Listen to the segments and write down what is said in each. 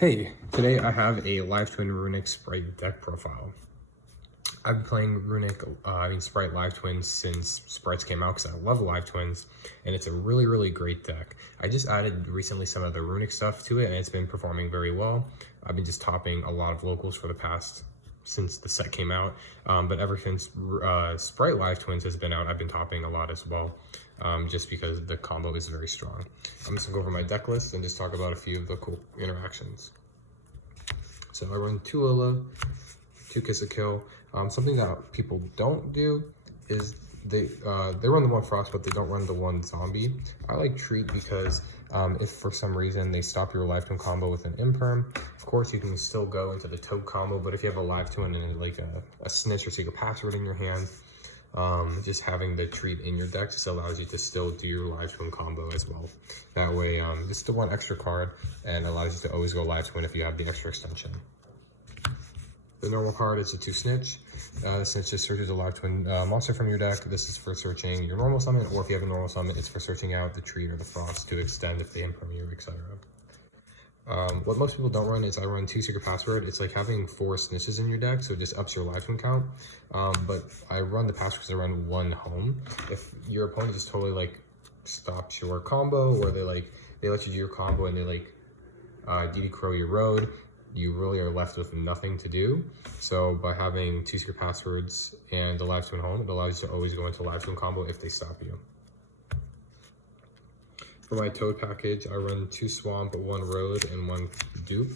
Hey, today I have a Live Twin Runick Spright deck profile. I've been playing Spright Live Twins since Sprites came out because I love Live Twins, and it's a really great deck. I just added recently some of the Runick stuff to it, and it's been performing very well. I've been just topping a lot of locals for the past, since the set came out, but ever since Spright Live Twins has been out, I've been topping a lot as well, just because the combo is very strong. I'm just gonna go over my deck list and just talk about a few of the cool interactions. So I run 2 Lola, 2 Kiss a Kill. Something that people don't do is they run the 1 Frost, but they don't run the 1 Zombie. I like Treat because if for some reason they stop your Live Twin combo with an Imperm, of course you can still go into the Toad combo, but if you have a Live Twin and like a Snitch or Secret Password in your hand, just having the Treat in your deck just allows you to still do your Live Twin combo as well. That way, just the 1 extra card and allows you to always go Live Twin if you have the extra extension. The normal card is a 2 Snitch. Snitch just searches a Live Twin monster from your deck. This is for searching your normal summon, or if you have a normal summon, it's for searching out the Treat or the Frost to extend if they imperm you, etc. What most people don't run is I run 2 Secret Password. It's like having 4 Snitches in your deck, so it just ups your Live Twin count. But I run the Password because I run 1 home. If your opponent just totally like stops your combo, or they let you do your combo and they like DD Crow your road, you really are left with nothing to do. So by having 2 Secret Passwords and the Live Twin home, it allows you to always go into Live Twin combo if they stop you. For my Toad package, I run 2 Swamp, 1 Road, and 1 Dupe.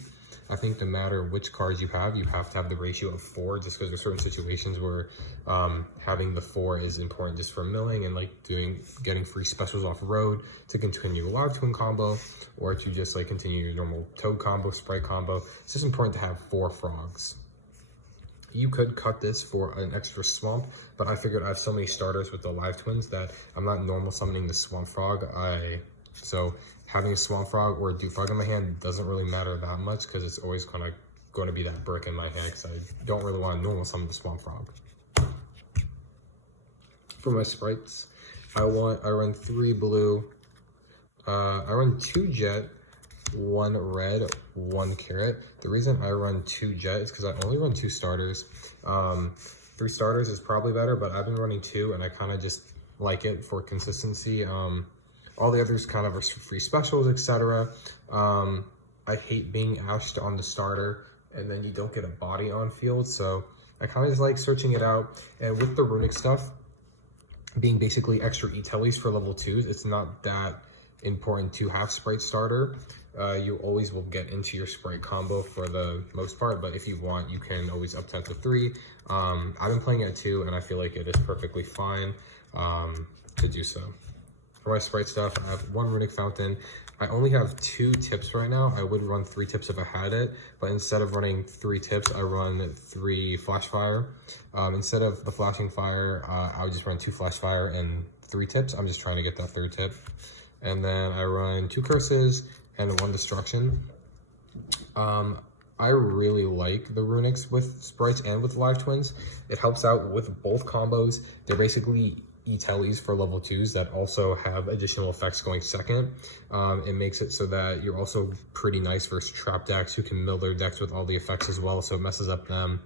I think no matter which cards you have to have the ratio of 4, just because there's certain situations where having the 4 is important just for milling and like getting free specials off Road to continue a Live Twin combo, or to just like continue your normal Toad combo, Spright combo. It's just important to have 4 Frogs. You could cut this for an extra Swamp, but I figured I have so many starters with the Live Twins that I'm not normal summoning the Swamp Frog. So having a Swamp Frog or a Dupe Frog in my hand doesn't really matter that much, because it's always going to be that brick in my hand, because I don't really want to normal summon the Swamp Frog. For my Sprites, I run 3 blue, I run 2 Jet, 1 red, 1 carrot. The reason I run 2 Jet is because I only run 2 starters. 3 starters is probably better, but I've been running 2 and I kind of just like it for consistency. All the others kind of are free specials, etc. I hate being ashed on the starter and then you don't get a body on field, so I kind of just like searching it out. And with the Runick stuff being basically extra E-Tellies for level 2s, it's not that important to have Spright starter. You always will get into your Spright combo for the most part, but if you want, you can always up 10 to 3. I've been playing at 2 and I feel like it is perfectly fine to do so. For my Spright stuff, I have 1 Runick Fountain. I only have 2 tips right now. I would run 3 tips if I had it, but instead of running 3 tips, I run 3 Flash Fire. Instead of the Flashing Fire, I would just run 2 Flash Fire and 3 tips. I'm just trying to get that 3rd tip. And then I run 2 Curses and 1 Destruction. I really like the Runicks with Sprites and with Live Twins. It helps out with both combos. They're basically E-Tellies for level 2s that also have additional effects going second. It makes it so that you're also pretty nice versus trap decks who can mill their decks with all the effects as well, so it messes up them.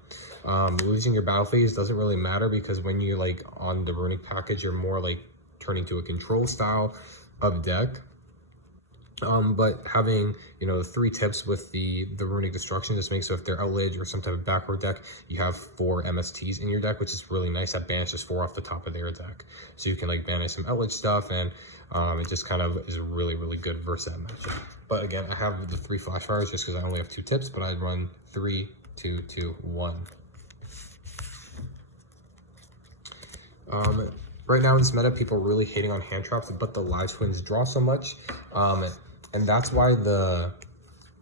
Losing your battle phase doesn't really matter, because when you like on the Runick package, you're more like turning to a control style of deck. But having, the 3 tips with the Runick Destruction just makes so if they're Outledge or some type of backward deck, you have 4 MSTs in your deck, which is really nice. That banishes 4 off the top of their deck. So you can like banish some Outledge stuff, and it just kind of is really good versus that matchup. But again, I have the 3 Flash Fires just because I only have 2 tips, but I'd run 3, 2, 2, 1. Right now in this meta, people are really hating on hand traps, but the Live Twins draw so much. And that's why the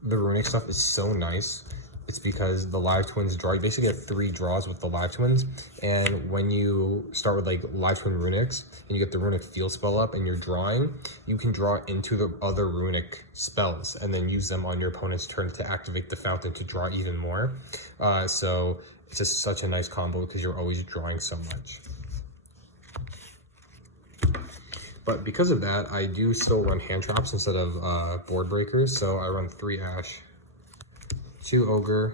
Runick stuff is so nice. It's because the Live Twins draw, you basically get 3 draws with the Live Twins. And when you start with like Live Twin Runicks and you get the Runick Field spell up and you're drawing, you can draw into the other Runick spells and then use them on your opponent's turn to activate the fountain to draw even more. So it's just such a nice combo because you're always drawing so much. But because of that, I do still run hand traps instead of board breakers. So I run 3 Ash, 2 Ogre,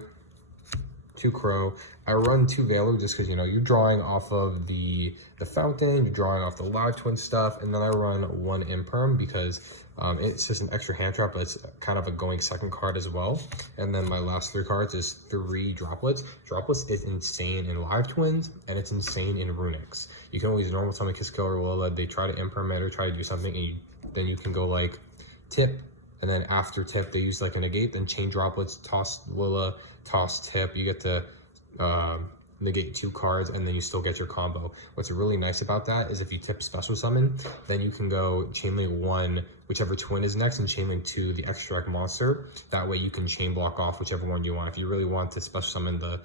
2 Crow. I run 2 Veiler just because, you know, you're drawing off of the fountain, you're drawing off the live twin stuff, and then I run 1 Imperm because it's just an extra hand trap, but it's kind of a going second card as well. And then my last 3 cards is 3 Droplets. Droplets is insane in live twins, and it's insane in Runicks. You can always normal summon Kiss Killer Lola, they try to Imperm it or try to do something, and then you can go like tip, and then after tip they use like a negate, then chain Droplets, toss Lola, toss tip, you get to negate 2 cards, and then you still get your combo. What's really nice about that is if you tip special summon, then you can go chain link 1 whichever twin is next and chain link 2 the extract monster. That way you can chain block off whichever one you want. If you really want to special summon the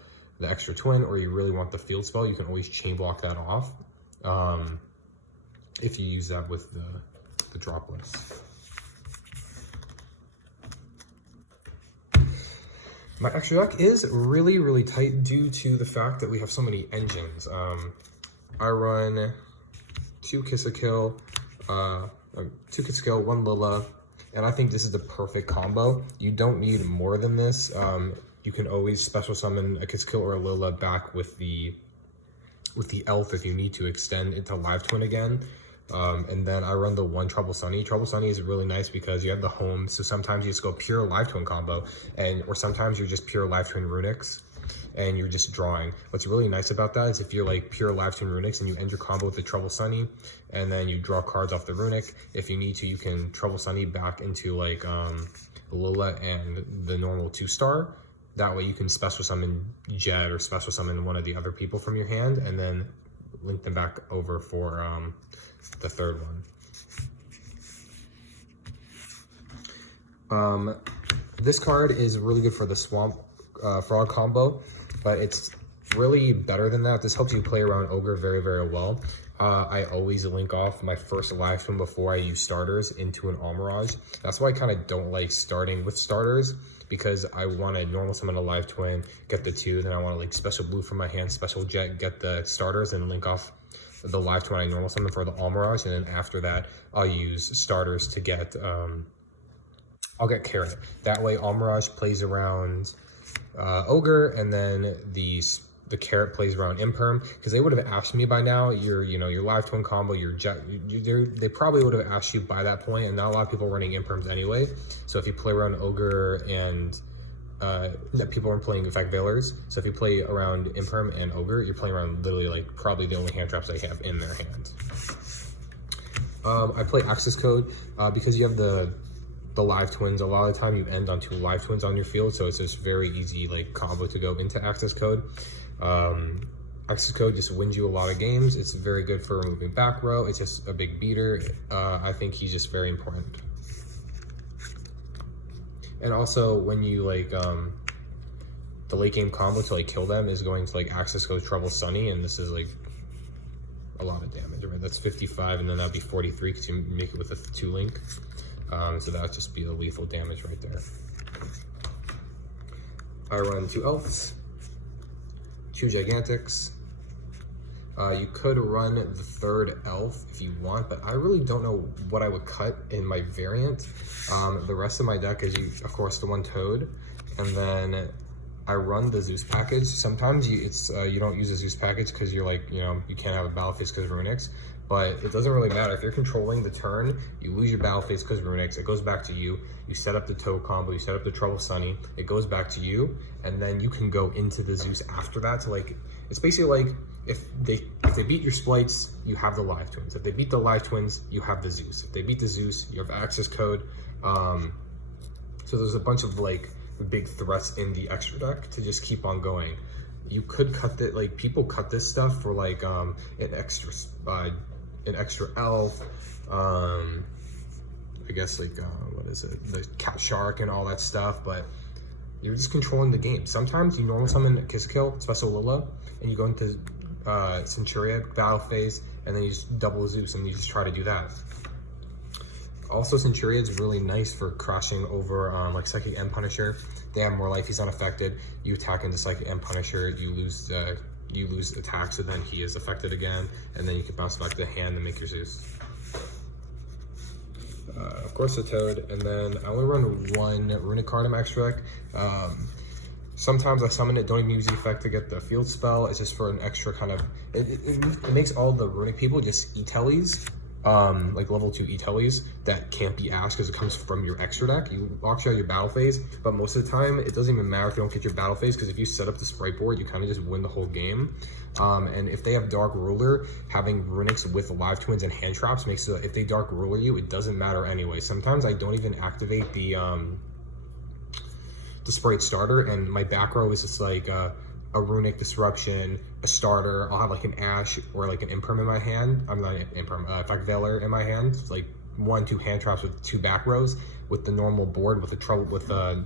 extra twin, or you really want the field spell, you can always chain block that off if you use that with the droplets. My extra deck is really, really tight due to the fact that we have so many engines. I run 2 Kiss a Kill, 2 Kiss a Kill, 1 Lila, and I think this is the perfect combo. You don't need more than this. You can always special summon a Kiss a Kill or a Lila back with the elf if you need to extend into live twin again. And then I run the 1 Trouble Sunny. Trouble Sunny is really nice because you have the home, so sometimes you just go pure live twin combo, or sometimes you're just pure live twin Runicks and you're just drawing. What's really nice about that is if you're like pure live twin Runicks and you end your combo with the Trouble Sunny and then you draw cards off the Runick, if you need to, you can Trouble Sunny back into like Lola and the normal 2-star. That way you can special summon Jet or special summon one of the other people from your hand and then link them back over for the 3rd one. This card is really good for the Swamp Frog combo, but it's really better than that. This helps you play around Ogre very, very well. I always link off my first live twin before I use starters into an Almirage. That's why I kind of don't like starting with starters, because I want to normal summon a live twin, get the 2, then I want to like special blue from my hand, special jet, get the starters, and link off the live twin I normal summon for the Almirage, and then after that I'll use starters to get I'll get Carrot. That way Almirage plays around Ogre, and then the Carrot plays around Imperm, because they would have asked me by now your live twin combo, your jet, they probably would have asked you by that point, and not a lot of people are running Imperms anyway. So if you play around Ogre and people aren't playing Effect Veilers, so if you play around Imperm and Ogre, you're playing around literally like probably the only hand traps they have in their hand. I play Access Code because you have the live twins. A lot of the time you end on 2 live twins on your field, so it's just very easy like combo to go into Access Code. Access Code just wins you a lot of games. It's very good for removing back row. It's just a big beater. I think he's just very important. And also when you like the late game combo to like kill them is going to like Access Code Trouble Sunny, and this is like a lot of damage, right? That's 55, and then that'd be 43 because you make it with a 2 link. So that'd just be the lethal damage right there. I run 2 elves, 2 gigantics. You could run the 3rd elf if you want, but I really don't know what I would cut in my variant. The rest of my deck is, of course, the 1 Toad, and then I run the Zeus package. Sometimes you don't use a Zeus package because you're like, you can't have a battle phase because of Runicks, but it doesn't really matter. If you're controlling the turn, you lose your battle phase because of Runicks, it goes back to you. You set up the Toad combo, you set up the Trouble Sunny, it goes back to you, and then you can go into the Zeus after that to like, it's basically like, if they beat your Sprights, you have the live twins. If they beat the live twins, you have the Zeus. If they beat the Zeus, you have Access Code. So there's a bunch of like big threats in the extra deck to just keep on going. You could cut that, like people cut this stuff for like an extra elf. I guess like what is it? The Cat Shark and all that stuff, but you're just controlling the game. Sometimes you normal summon Kiss Kill, Special Lila, and you go into Centuria battle phase, and then you just double Zeus and you just try to do that. Also, Centuria is really nice for crashing over like Psychic End Punisher. They have more life, he's unaffected. You attack into Psychic End Punisher, you lose attack, so then he is affected again, and then you can bounce back to the hand and make your Zeus. Of course, the Toad, and then I only run 1 Runick card in my extra deck. Sometimes I summon it, don't even use the effect to get the field spell. It's just for an extra kind of, it makes all the Runick people just E-Tellies, like level 2 E-Tellies that can't be asked because it comes from your extra deck. You actually have your battle phase, but most of the time it doesn't even matter if you don't get your battle phase, because if you set up the Spright board, you kind of just win the whole game. And if they have Dark Ruler, having Runicks with Live Twins and hand traps makes it, if they Dark Ruler you, it doesn't matter anyway. Sometimes I don't even activate the Spright starter, and my back row is just like a Runick Disruption, a starter. I'll have like an Ash or like an Imperm in my hand. I'm not an Imperm, Effect Veiler in my hand. It's like 1-2 hand traps with 2 back rows with the normal board with the trouble with the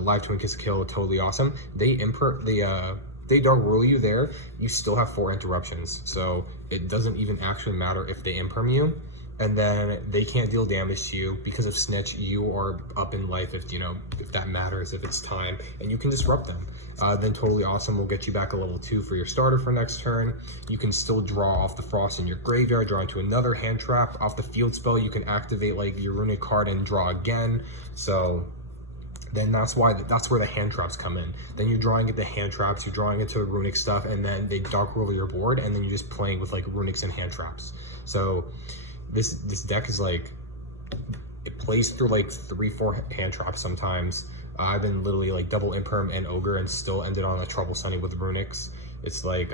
Live Twin Kiss Kill. Totally awesome. They Dark Rule you there, you still have 4 interruptions, so it doesn't even actually matter if they Imperm you. And then they can't deal damage to you because of Snitch. You are up in life if, you know, if that matters, if it's time, and you can disrupt them. Then Totally Awesome will get you back a level 2 for your starter for next turn. You can still draw off the Frost in your graveyard, draw into another hand trap. Off the field spell, you can activate like your Runick card and draw again. So then that's where the hand traps come in. Then you're drawing into hand traps, you're drawing into Runick stuff, and then they Dark Rule your board, and then you're just playing with like Runicks and hand traps. So this deck is like, it plays through like 3-4 hand traps sometimes. I've been literally like double Imperm and Ogre and still ended on a Trouble Sunny with Runicks. It's like,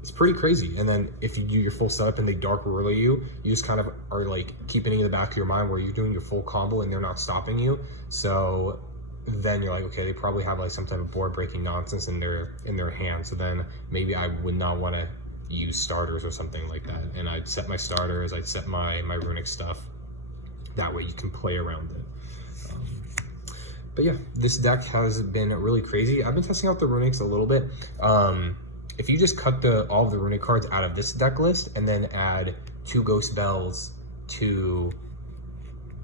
it's pretty crazy. And then if you do your full setup and they Dark Rule you, you just kind of are like keeping it in the back of your mind where you're doing your full combo and they're not stopping you. So then you're like, okay, they probably have like some type of board breaking nonsense in their hand. So then maybe I would not want to use starters or something like that, and I'd set my starters, I'd set my Runick stuff. That way you can play around it. But yeah, this deck has been really crazy. I've been testing out the Runicks a little bit. If you just cut all of the Runick cards out of this deck list and then add 2 Ghost Bells, 2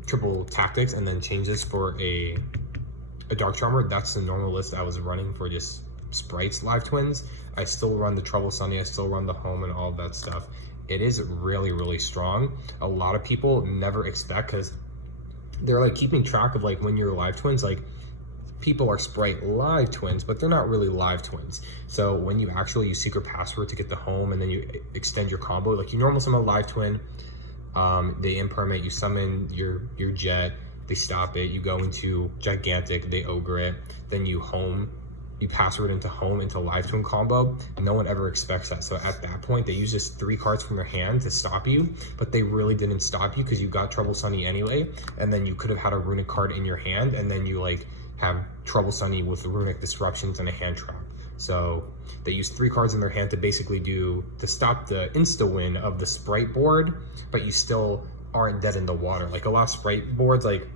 Triple Tactics, and then change this for a Dark Charmer, that's the normal list I was running for just Sprite's Live Twins. I still run the Trouble Sunny, I still run the Home and all that stuff. It is really, really strong. A lot of people never expect, because they're like keeping track of like when you're Live Twins, like people are Spright Live Twins, but they're not really Live Twins. So when you actually use Secret Password to get the Home and then you extend your combo, like you normal summon a Live Twin, they Imperm, you summon your Jet, they stop it, you go into Gigantic, they Ogre it, then you Home, you Password into Home into Live Twin combo. No one ever expects that. So at that point, they use just 3 cards from their hand to stop you, but they really didn't stop you because you got Trouble Sunny anyway, and then you could have had a Runick card in your hand, and then you like have Trouble Sunny with Runick Disruptions and a hand trap. So they use 3 cards in their hand to basically to stop the insta win of the Spright board, but you still aren't dead in the water. Like a lot of Spright boards, like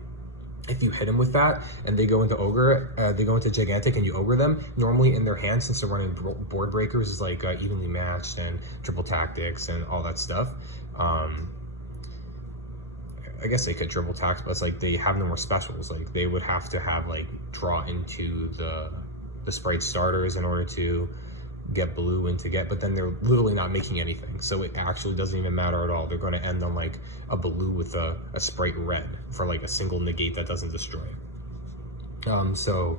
if you hit them with that and they go into Ogre, they go into Gigantic and you Ogre them, normally in their hand, since they're running board breakers, is like Evenly Matched and Triple Tactics and all that stuff. I guess they could Triple Tax, but it's like they have no more specials. Like they would have to have like draw into the Spright starters in order to get blue and to get, but then they're literally not making anything, so it actually doesn't even matter at all. They're going to end on like a blue with a Spright red for like a single negate that doesn't destroy. So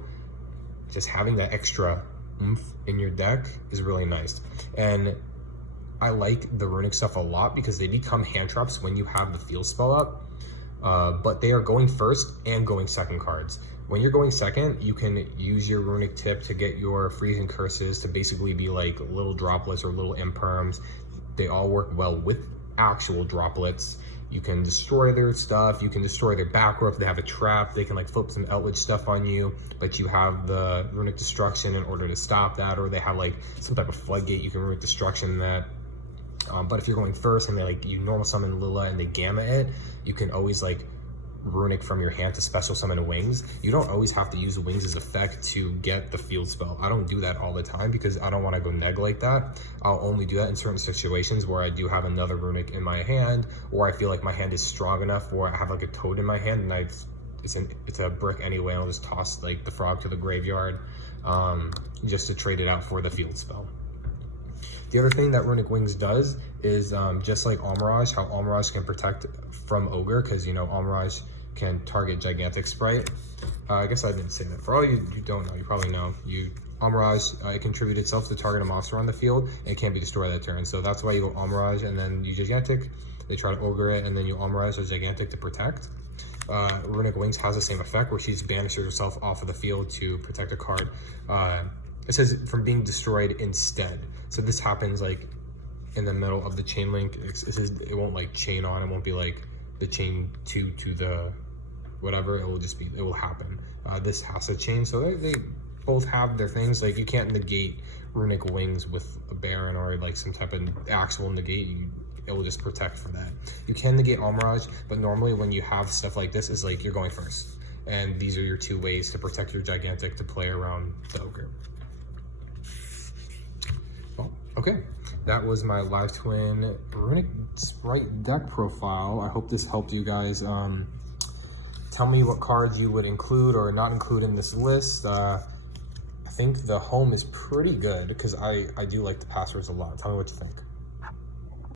just having that extra oomph in your deck is really nice. And I like the Runick stuff a lot because they become hand traps when you have the field spell up, but they are going first and going second cards. When you're going second, you can use your Runick tip to get your freezing curses to basically be like little droplets or little imperms. They all work well with actual droplets. You can destroy their stuff, you can destroy their back row if they have a trap, they can like flip some Eldritch stuff on you, but you have the Runick Destruction in order to stop that, or they have like some type of floodgate, you can Runick Destruction that. But if you're going first and they like you normal summon Lila and they gamma it, you can always like Runick from your hand to special summon Wings. You don't always have to use Wings as effect to get the field spell. I don't do that all the time because I don't want to go neg like that. I'll only do that in certain situations where I do have another Runick in my hand, or I feel like my hand is strong enough, or I have like a Toad in my hand and it's a brick anyway, and I'll just toss like the frog to the graveyard just to trade it out for the field spell. The other thing that Runick Wings does is just like Almirage, how Almirage can protect from Ogre, because you know Almirage can target Gigantic Spright. I guess I didn't say that. For all you don't know, you probably know, you Almirage, it can tribute itself to target a monster on the field, and it can't be destroyed that turn. So that's why you go Almirage and then you Gigantic. They try to Ogre it, and then you Almirage or Gigantic to protect. Runick Wings has the same effect, where she's banishes herself off of the field to protect a card. It says from being destroyed instead. So this happens like in the middle of the chain link. It says it won't like chain on. It won't be like the chain to the whatever. It will just be, it will happen. This has to chain. So they both have their things. Like you can't negate Runick Wings with a Baron or like some type of actual negate. It will just protect for that. You can negate Almirage, but normally when you have stuff like this, it's like you're going first. And these are your two ways to protect your Gigantic to play around the Ogre. Well, okay. That was my Live Twin Runick Spright deck profile. I hope this helped you guys. Tell me what cards you would include or not include in this list. I think the home is pretty good because I do like the passwords a lot. Tell me what you think.